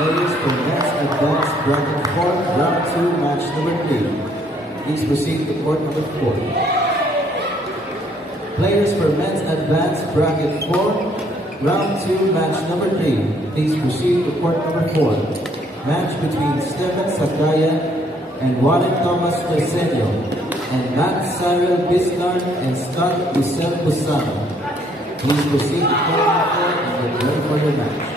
Players for Men's Advanced Bracket 4, Round 2, Match number 3. Please proceed to court number 4. Players for Men's Advanced Bracket 4, Round 2, Match number 3. Please proceed to court number 4. Match between Stephen Sakaya and Warren Thomas Presenio, and Matt Cyril Bisnar and Scott Lucel Busano. Please proceed to court number 4 and get ready for your match.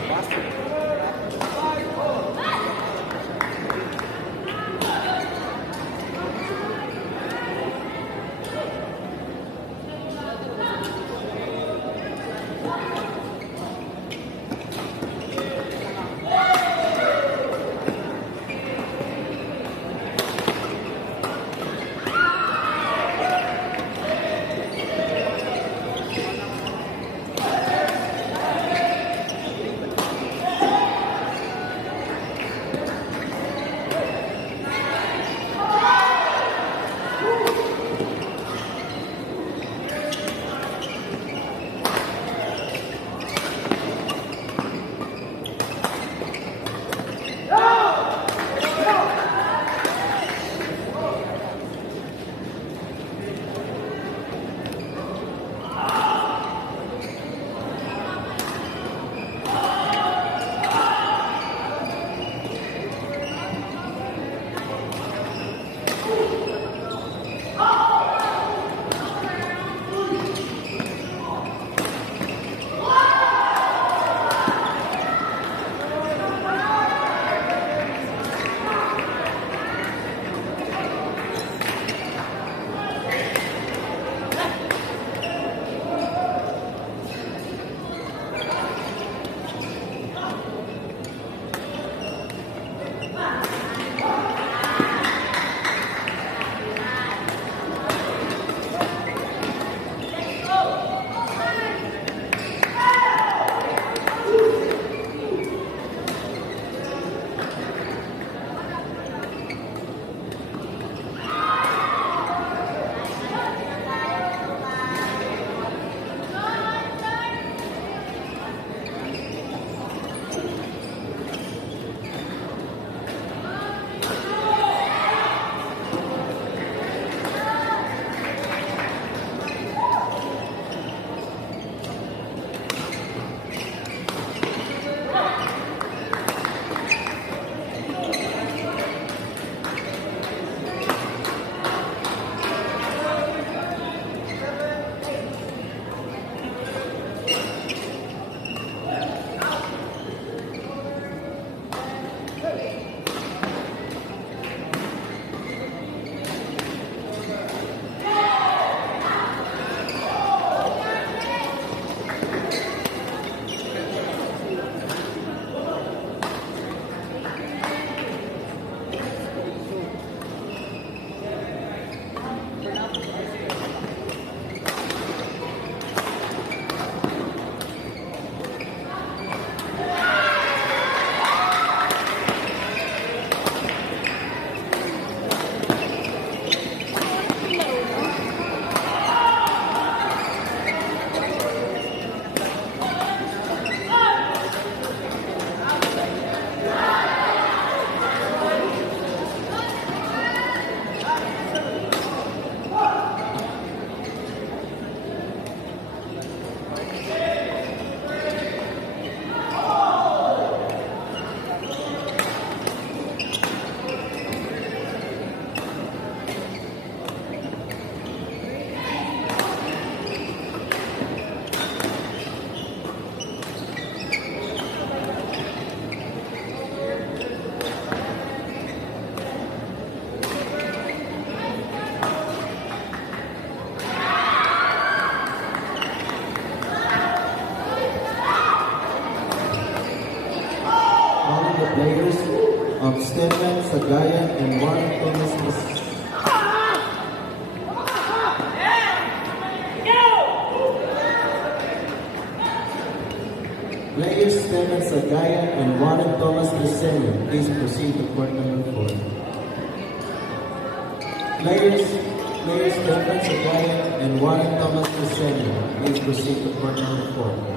players of Stefan Sagayan and Warren Thomas. Players Stefan Sagayan and Warren Thomas Briseño, please proceed to court number 4. Players Stefan Sagayan and Warren Thomas Briseño, please proceed to court number 4.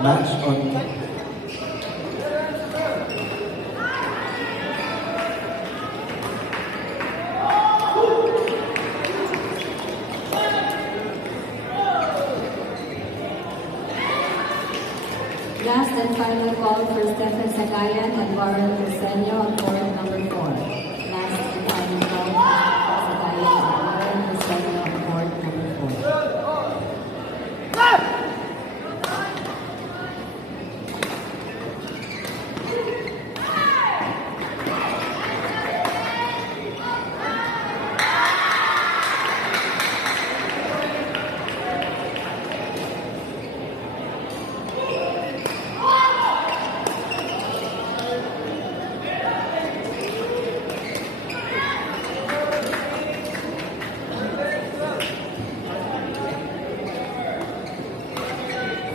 Match on last and final call for Stefan Sagayan and Warren Briseño on court number 4. Last and final call for Sagayan and Warren Briseño on court number 4.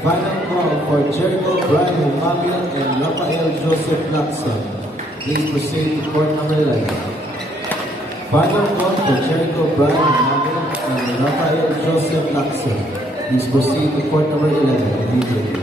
final call for Jericho Brian Humamil and Rafael Joseph Lacson. Please proceed to court number 11. Final call for Jericho Brian Humamil and Rafael Joseph Lacson. Please proceed to court number 11 immediately.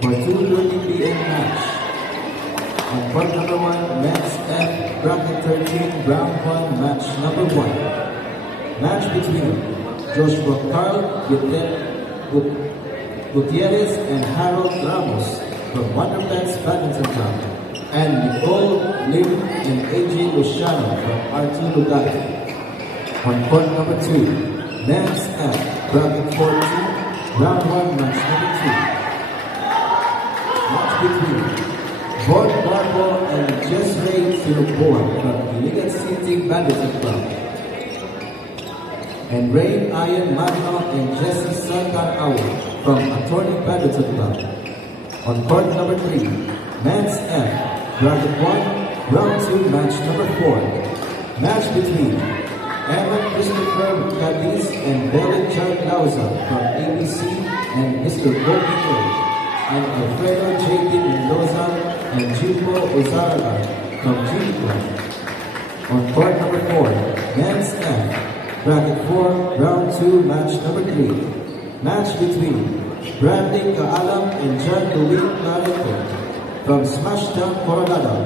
For 2:30 p.m. match. On court number 1, men's F, bracket 13, round 1, match number 1. Match between Joshua Carl Gutierrez and Harold Ramos from Wonder Pets Badminton Club, and Nicole Lim and AJ Luciano from R2 Lugay. On court number 2, men's F, bracket 14, round 1, match number 2. Match between Bord Barbo and Jesray Sinupor from Iligan City Badminton Club, and Rain Ian Magno and Jesse Santar from Attorney Badminton Club. On court number 3, men's F, Bracket 1, Round 2, Match number 4. Match between Emma Christopher Cadiz and David John Lauza from ABC and Mr. Bobby Ray, and Alfredo J.P. Mendoza and Jimbo Ozarga from G Club. On court number 4, Men's F, Bracket 4, Round 2, Match number 3. Match between Bradley Kaalam and John Louis Clarito from Smashdown Coronado,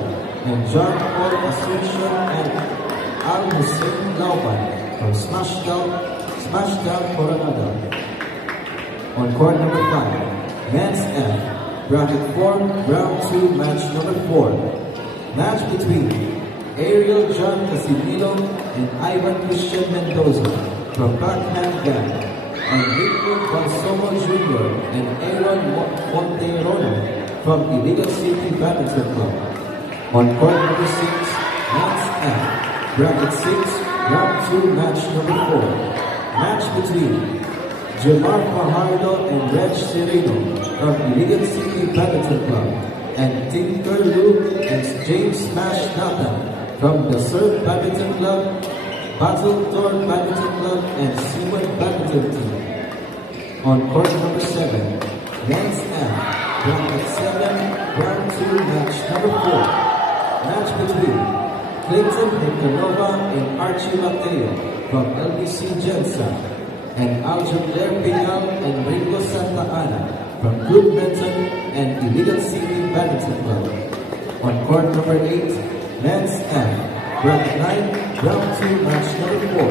and John Paul Asuncion and Al Hussein Lauban from Smashdown Coronado. On court number 5, Men's F, Bracket 4, Round 2, Match number 4. Match between Ariel John Casimiro and Ivan Christian Mendoza from Backhand Gang, and Rico Consomo Jr. and Aaron Monterono from Illegal City Badminton Club. On court number 6, Men's F, Bracket 6, Round 2, Match number 4. Match between Jamar Fajardo and Reg Sereno from Illegal City Badminton Club, and Tinker Luke and James Smash Nathan from the Surf Badminton Club, Battle Tour Badminton Club, and Seaman Badminton Team. On court number 7, Men's F, Bracket 7, Round 2, Match number 4. Match between Clayton Hectanova and Archie Mateo from LBC Gensa, and Aljon Blair Pinal and Ringo Santa Ana from Club Benton and Illegal City Badminton Club. On court number 8, Men's F, Bracket 9, Round 2, Match number 4.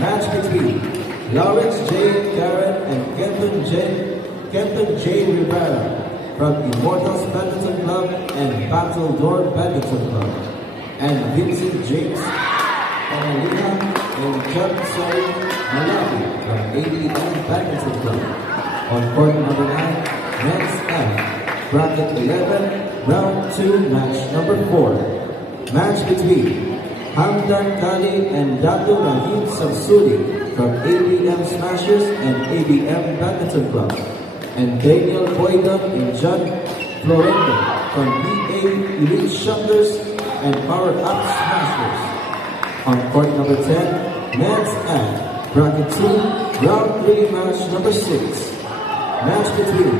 Match between Lawrence J. Garrett and Kenton J. Rivera from Immortals Badminton Club and Battle Door Badminton Club, and Vincent James Panalina and Chuck Soy Malawi from ADM Badminton Club. On court number 9, Men's F, Bracket 11, Round 2, Match number 4. Match between Hamdan Kali and Datu Rahim Samsudi from ABM Smashers and ABM Badminton Club, and Daniel Boydon and John Florendo from BA Elite Shutters and Power Up Smashers. On court number 10, Men's F, Bracket 2, Round 3, Match number 6. Match between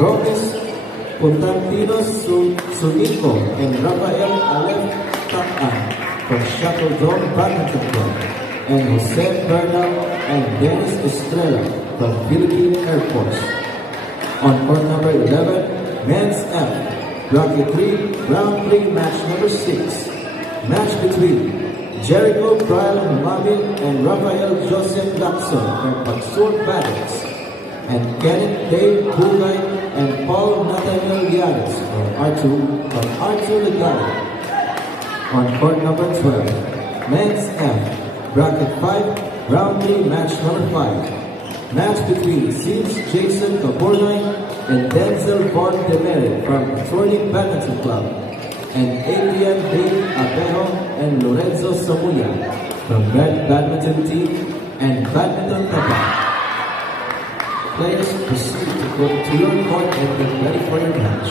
Romes Constantinos Sunico and Rafael Alef Takan from Shackledome Badminton Club, and Jose Bernal and Dennis Estrella from Philippine Air Force. On court number 11, Men's F, Bracket 3, Round 3, Match number 6. Match between Jericho Brian Mamil and Rafael Joseph Lacson from Pagsur Badminton, and Kenneth Dave Bugay and Paul Nathaniel Yaris from R2 Legale. On court number 12, Men's F, Bracket 5, Round 3, Match number 5. Match between Sims Jason Cabornay and Denzel Von Demere from Attorney Badminton Club, and Adrian Dave Abejo and Lorenzo Samuya from Red Badminton Team and Badminton Tapa. Players, proceed to go to your court and get ready for your match.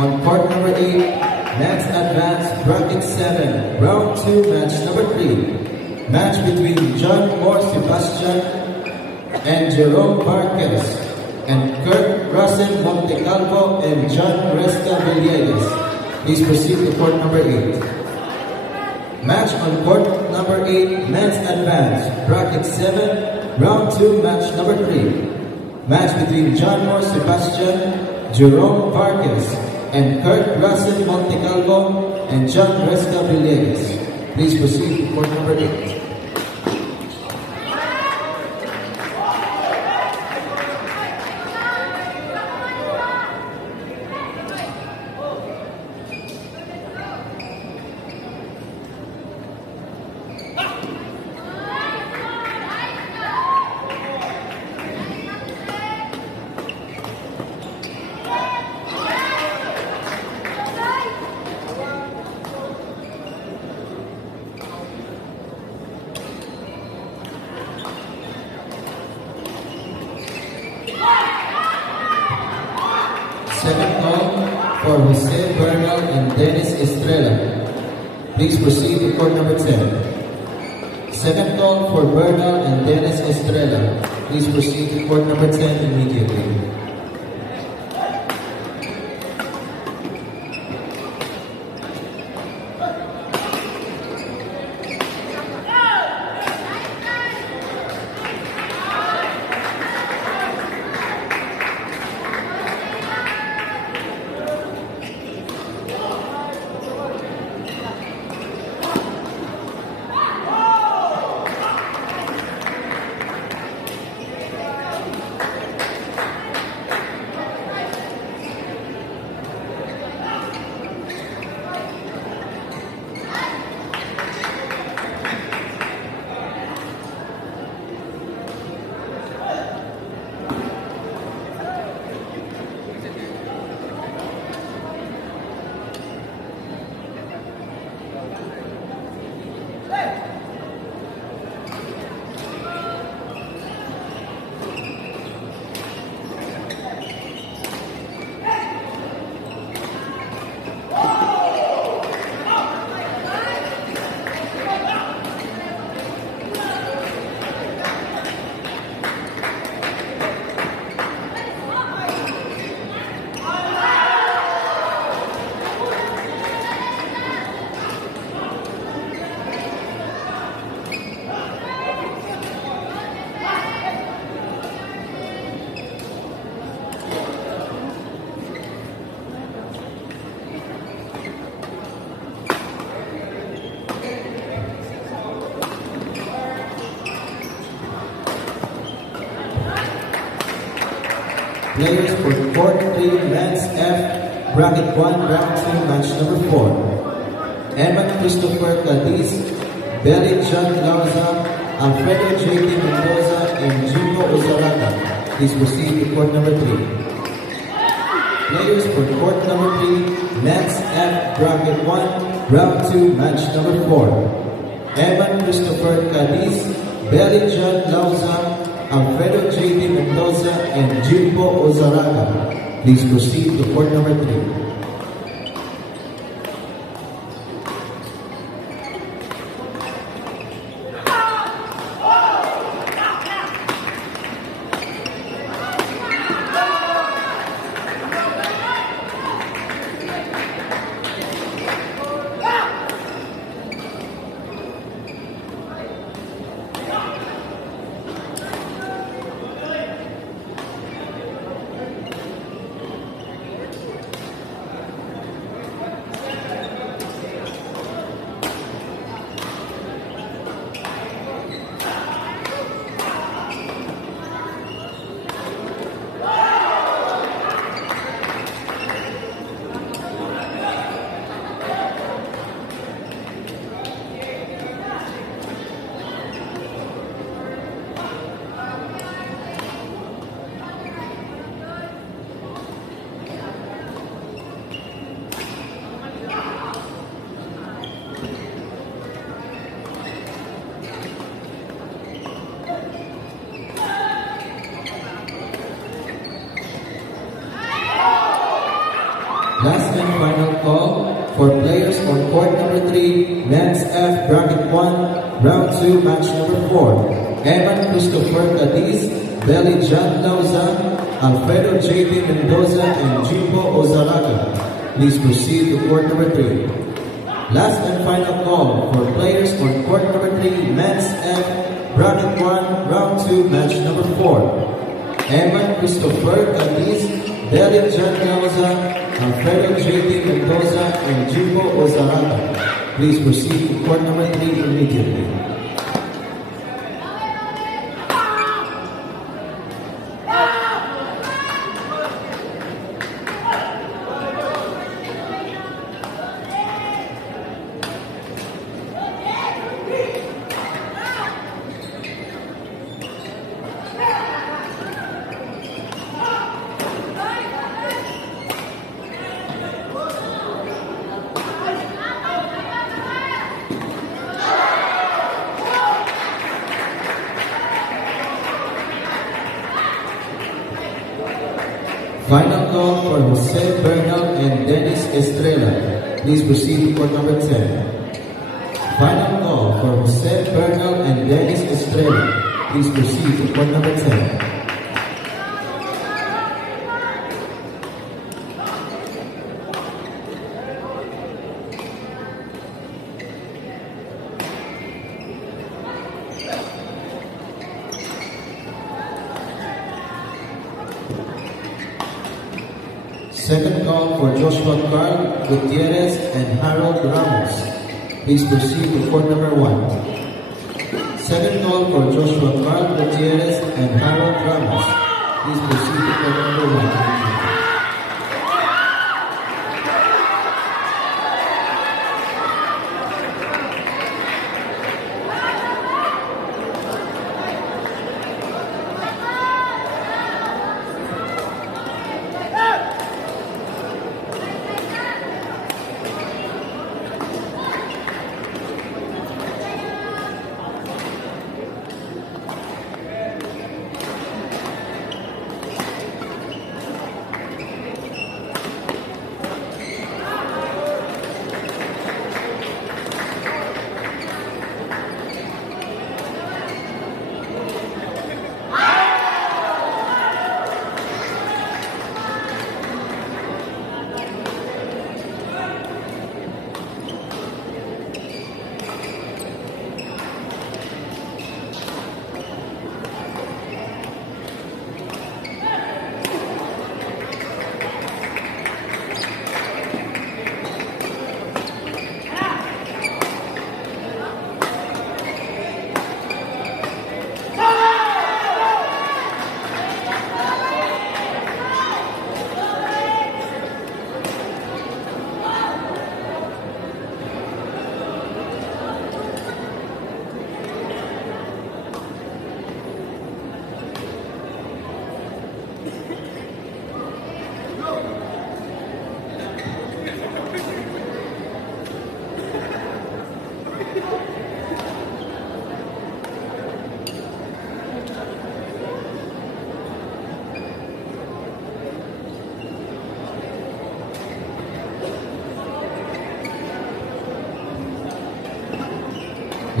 On court number 8, next advance bracket 7, round 2, match number 3. Match between John Moore Sebastian and Jerome Marquez, and Kurt Russell Montecalvo and John Resca Villegas. Please proceed to court number 8. Match on court number 8, men's advance, bracket 7, round 2, match number 3. Match between John Moore Sebastian, Jerome Vargas, and Kurt Russell Montecalvo and John Resca Villegas. Please proceed to court number 8. Second call for Jose Bernal and Dennis Estrella. Please proceed to court number 10. Second call for Bernal and Dennis Estrella. Please proceed to court number 10 immediately. Players for court 3, men's F, bracket 1, round 2, match number 4. Eman Christopher Cadiz, Belly John Lauza, Alfredo J.T. Mendoza, and Jimbo Uzarata. Please proceed to court number 3. Players for court number 3, men's F, bracket 1, round 2, match number 4. Eman Christopher Cadiz, Belly John Lauza, Alfredo J.D. Mendoza, and Jimbo Ozaraga. Please proceed to court number 3. and final call for players on court number 3, Men's F Bracket 1, Round 2, Match number 4. Evan Christopher Cadiz, Belly John Lauza, Alfredo J.P. Mendoza, and Jimbo Ozaraga. Please proceed to court number 3. Last and final call for players on court number 3, Men's F Bracket 1, Round 2, Match number 4. Evan Christopher Cadiz, Belly John Lauza, Alfredo J.P. Mendoza, and Jimbo Ozaraga. Please proceed to court number 3 immediately. Final call for Jose Bernal and Dennis Estrella. Please proceed to court number 10. Final call for Jose Bernal and Dennis Estrella. Please proceed to court number 10. Second call for Joshua Carl Gutierrez and Harold Ramos. Please proceed to court number 1. Second call for Joshua Carl Gutierrez and Harold Ramos. Please proceed to court number 1.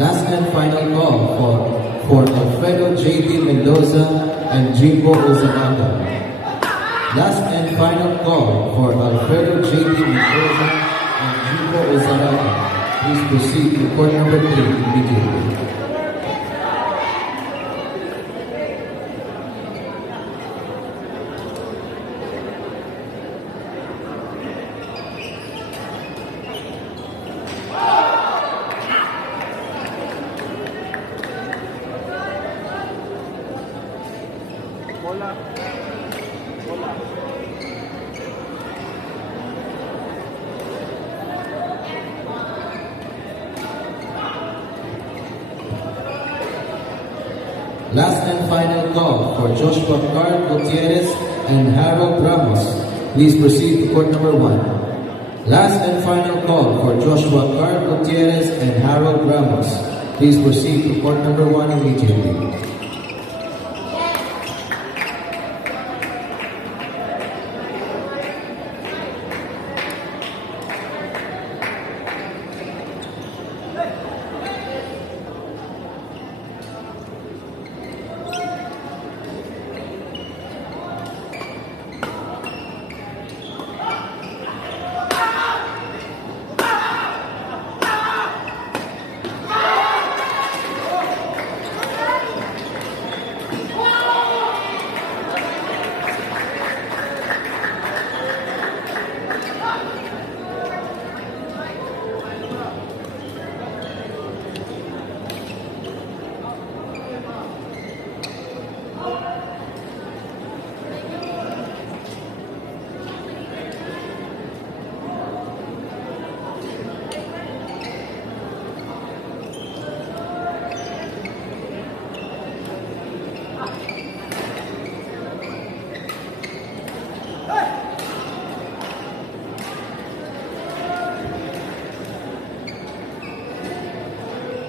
Last and final call for Alfredo J.P. Mendoza and Jimbo Ozaraga. Last and final call for Alfredo J.P. Mendoza and Jimbo Ozaraga. Please proceed to court number 3 immediately. Last and final call for Joshua Carl Gutierrez and Harold Ramos. Please proceed to court number 1. Last and final call for Joshua Carl Gutierrez and Harold Ramos. Please proceed to court number 1 immediately.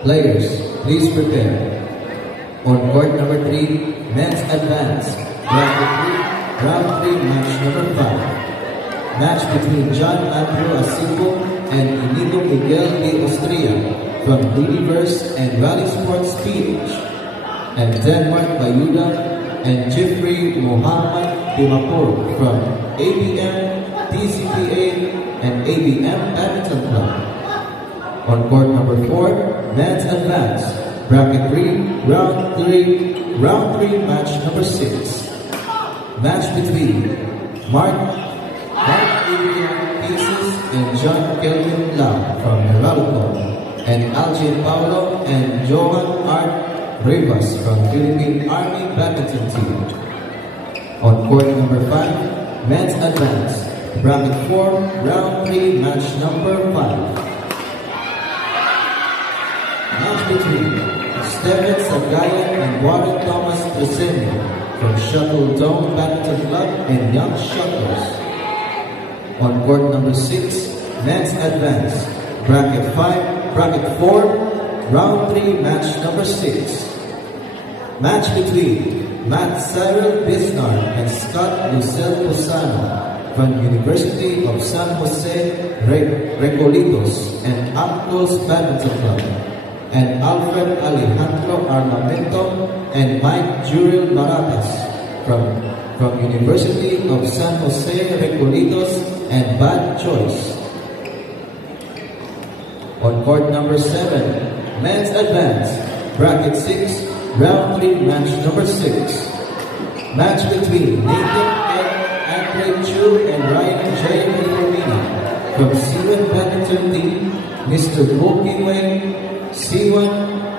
Players, please prepare. On court number 3, men's advance, bracket 3, round 3, match number 5. Match between John Andrew Asipo and Inigo Miguel de Ostria from Universe and Rally Sports PH, and Denmark Bayuda and Jeffrey Mohammed Dimapur from ABM, TCPA, and ABM Badminton Club. On court number 4, men's advance, bracket 3, round 3, match number 6. Match between Mark Adrian Pieces and John Kelvin Lau from Meralco, and Algin Paulo and Johan Art Rivas from Philippine Army Badminton Team. On court number 5, men's advance, bracket 4, round 3, match number 5. Match between Stephen Sagayan and Warren Thomas Tresenio from Shuttle Dome Badminton Club and Young Shuttles. On court number 6, men's advance, bracket 4, round 3, match number 6. Match between Matt Cyril Bisnar and Scott Lucel Posano from University of San Jose Recolitos and Aptos Badminton Club, and Alfred Alejandro Armamento and Mike Juril Maratas from University of San Jose Recolitos and Bad Choice. On court number 7, men's advance, bracket 6, round 3, match number 6. Match between Nathan Andre Chu and Ryan J. Filomena from C1 Badminton Team, Mr. Go Kingway, C1,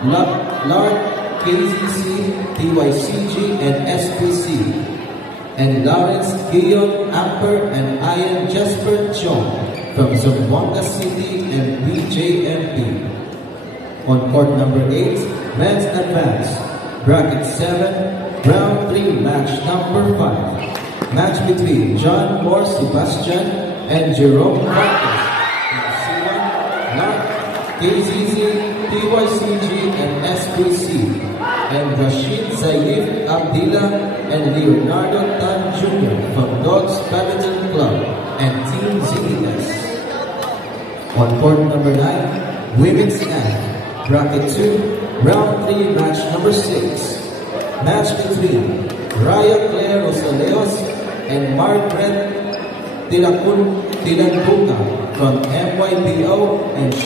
Lard, KZC, TYCG, and SPC, and Lawrence Guillon Amper and Ian Jasper Chong from Zamboanga City and BJMP. On court number 8, men's advance, bracket 7, round 3, match number 5. Match between John Moore Sebastian and Jerome Marcos from C1, Lard, KZC, TYCG, and SPC, and Rashid Zaif Abdillah and Leonardo Tan Jr. from Dogs Badminton Club and Team ZDS. On court number 9, women's F, bracket 2, round 3, match number 6. Match between Raya Claire Rosaleos and Margaret Tilancunga from MYPO and